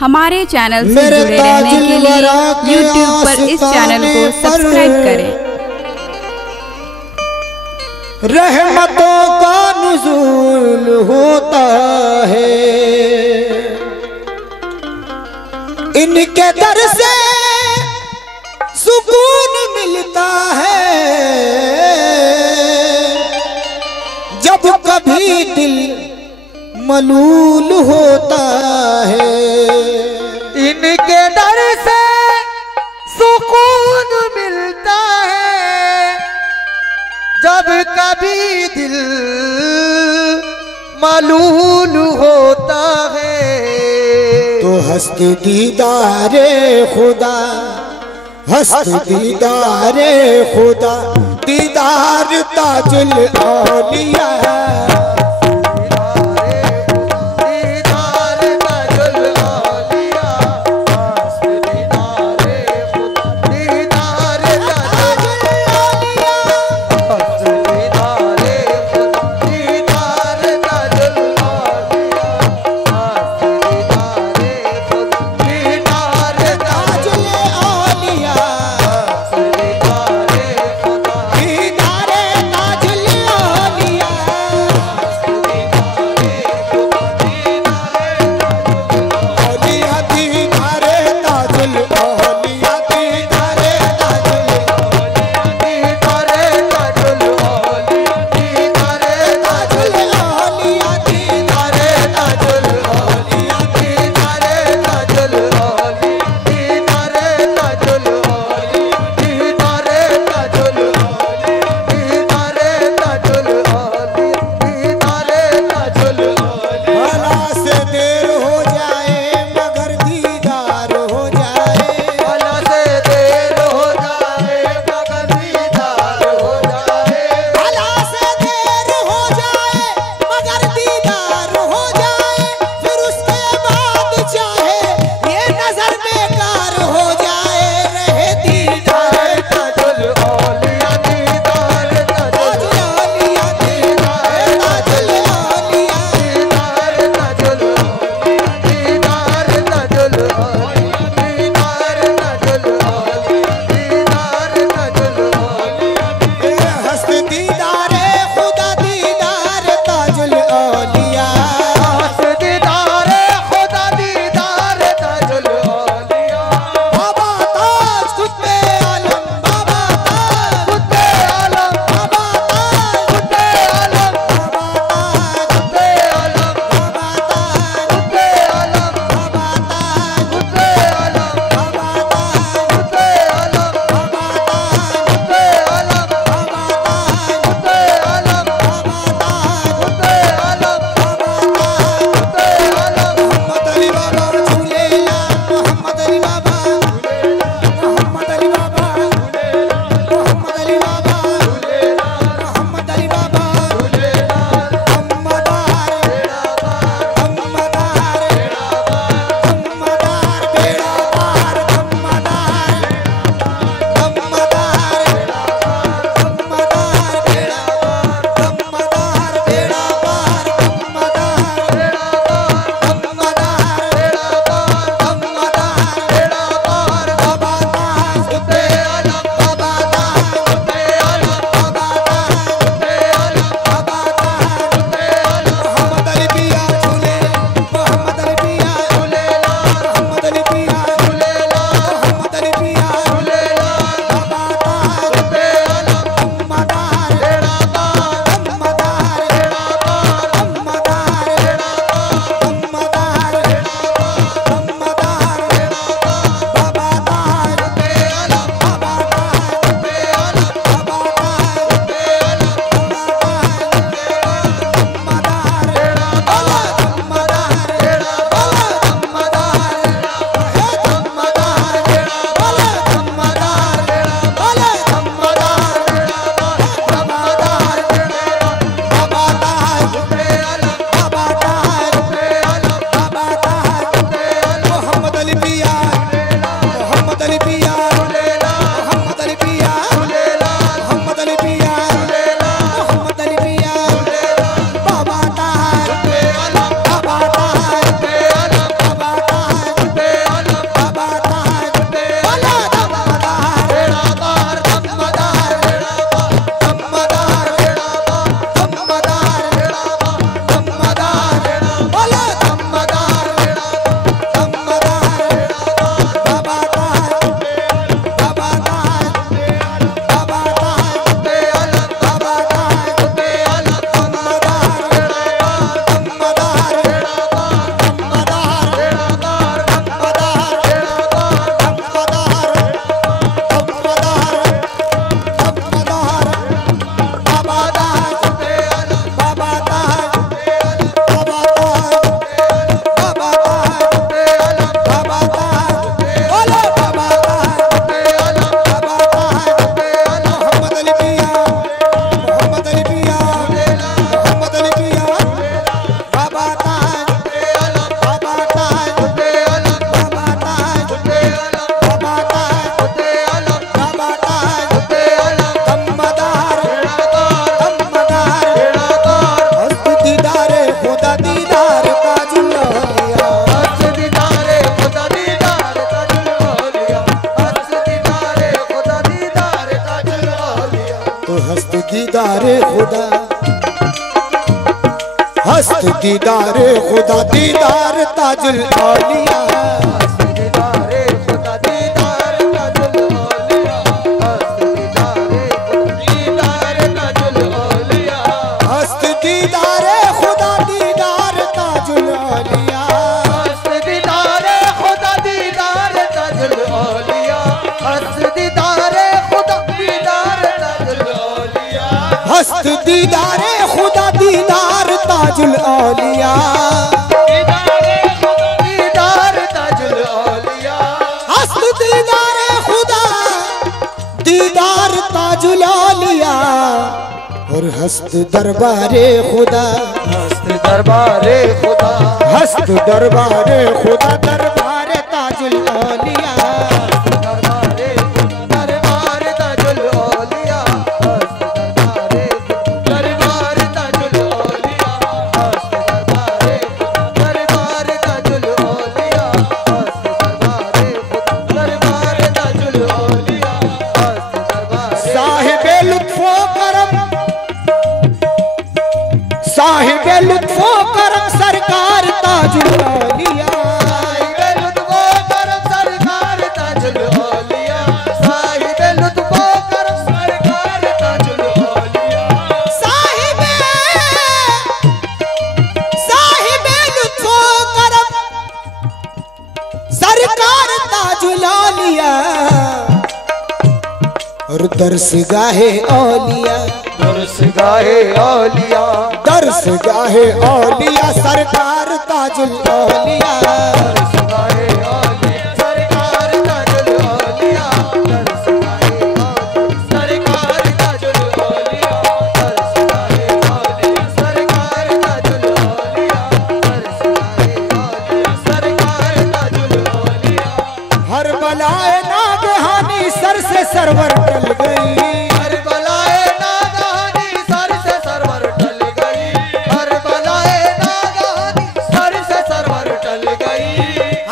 हमारे चैनल से जुड़े रहने के लिए YouTube पर इस चैनल को सब्सक्राइब करें। रहमतों का नुज़ूल होता है, इनके दर से सुकून मिलता है। जब कभी दिल मलूल होता है, इनके दर से सुकून मिलता है। जब कभी दिल मलूल होता है, तो हस्त दीदारे खुदा, हस्त दीदारे खुदा, दीदार ताजुल औलिया। दीदारे खुदा, हस्त दीदारे खुदा, दीदार ताजुल औलिया, दीदारे खुदा, दीदार ताजुल औलिया, दीदार ताजुल औलिया, हस्त दीदारे खुदा, दीदार ताजुल औलिया, दीदारे खुदा, दीदार ताजुल औलिया, दीदारे खुदा, दीदार ताजुल औलिया, हस्त दीदारे खुदा, दीदार ताजुल औलिया, दीदारे खुदा, दीदार ताजुल औलिया, हस्त दीदारे खुदा, दीदार ताजुल औलिया, और हस्त दरबारे खुदा, हस्त दरबारे खुदा, हस्त दरबारे खुदा, दरबारे ताजुल औलिया, दरबारे दरबार ताजुल औलिया, दरबार ताजुल औलिया, दरबार ताजुल औलिया, दरबार ताजुल औलिया, साहिबे लुत्फो करम, साहिबे लुत्फो करम, सरकार ताजुल औलिया, साहिबे लुत्फो करम, सरकार ताजुल औलिया, साहिबे लुत्फो करम, सरकार ताजुल औलिया, साहिबे साहिबे लुत्फो करम, सरकार ताजुल औलिया, और दर्स गाहे औलिया, दर्स गाहे औलिया, दर्स गाहे औलिया, सरकार ताजुल औलिया, दर्स गाहे औलिया, सरकार ताजुल औलिया, दर्स गाहे औलिया, सरकार ताजुल औलिया, दर्स गाहे औलिया, सरकार ताजुल औलिया, दर्स गाहे औलिया, सरकार ताजुल औलिया, हर बलाए नागहानी सर से सरवर टल गई, हर बलाए नागहानी सर से सरवर टल गई, हर बलाए नागहानी सर से सरवर टल गई,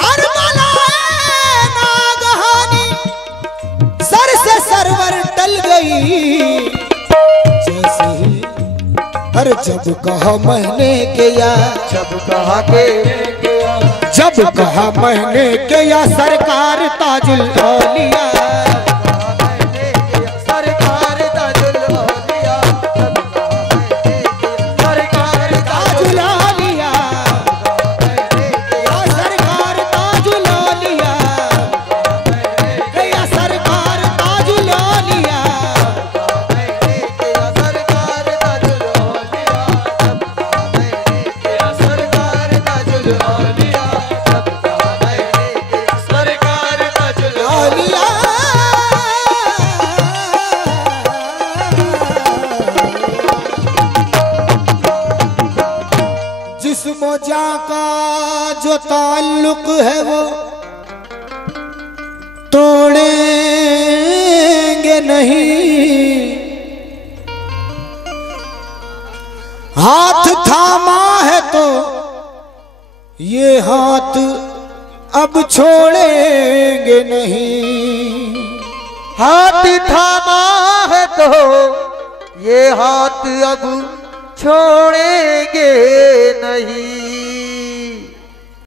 हर बलाए नागहानी सर से सरवर टल गई, जैसे ही हर जब कहा मैंने के या, जब कहा के गया, जब कहा मैंने के या, सरकार ताजुल औलिया, सरकार ताजुल औलिया, सरकार ताजुल औलिया, या सरकार ताजुल औलिया, या सरकार ताजुल औलिया, सरकार ताजुल औलिया, सरकार ताजुल औलिया, सरकार ताजुल औलिया। जिस्म जा का जो ताल्लुक है वो तोड़ेंगे नहीं, हाथ थामा है तो ये हाथ अब छोड़ेंगे नहीं, हाथ थामा है तो ये हाथ अब छोड़ेंगे नहीं,